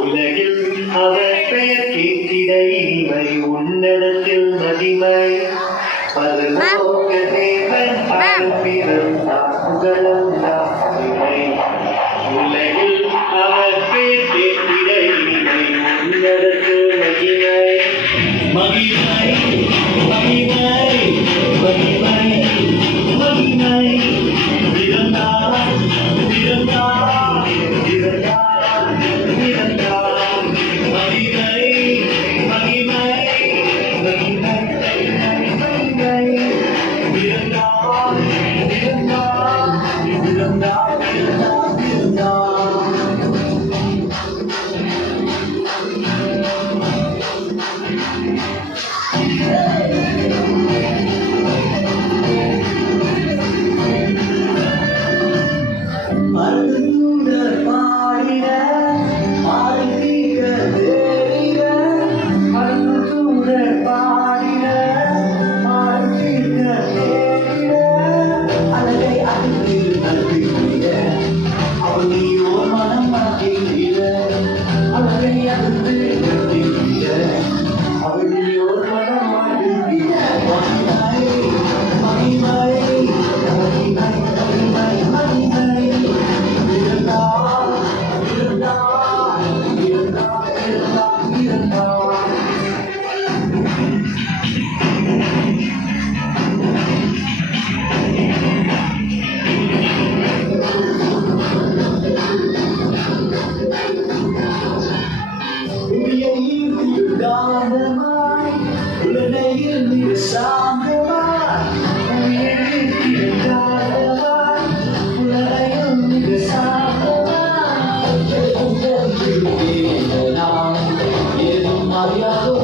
உலகில் அவர் பெயர் கேட்கிட இனிமை உன்னதத்தில் மகிமை பரலோக தேவன் பிறந்தார் புகழும் நாமமே. உலகில் அவர் பெயர் கேட்கிட இனிமை உன்னதத்தில் மகிமை மகிமை மகிமை மகிமை மகிமை பிறந்தார் பிறந்தார் பிறந்தார் பிறந்தார் மகிமை மகிமை மகிமை மகிமை பிறந்தார் பிறந்தார் பிறந்தார் பிறந்தார் பிறந்தார் மருதுதூதர் பாடிட மாறிக்க தேடிட மருதுதூதர் பாடிட மாறிக்க தேடிட அழகை அழுது நல்கிட அவள் நீயோ மனம் மகிழ்ந்திட அழகை அழுது நல்கிட அவள் நீயோ மனம் மகிழ்ந்திட மகிமை மகிமை மகிமை மகிமை உலகையில் மிக சாந்தமாய் உலகையில் மிக சாந்தமாய் ஏதும் அறியாத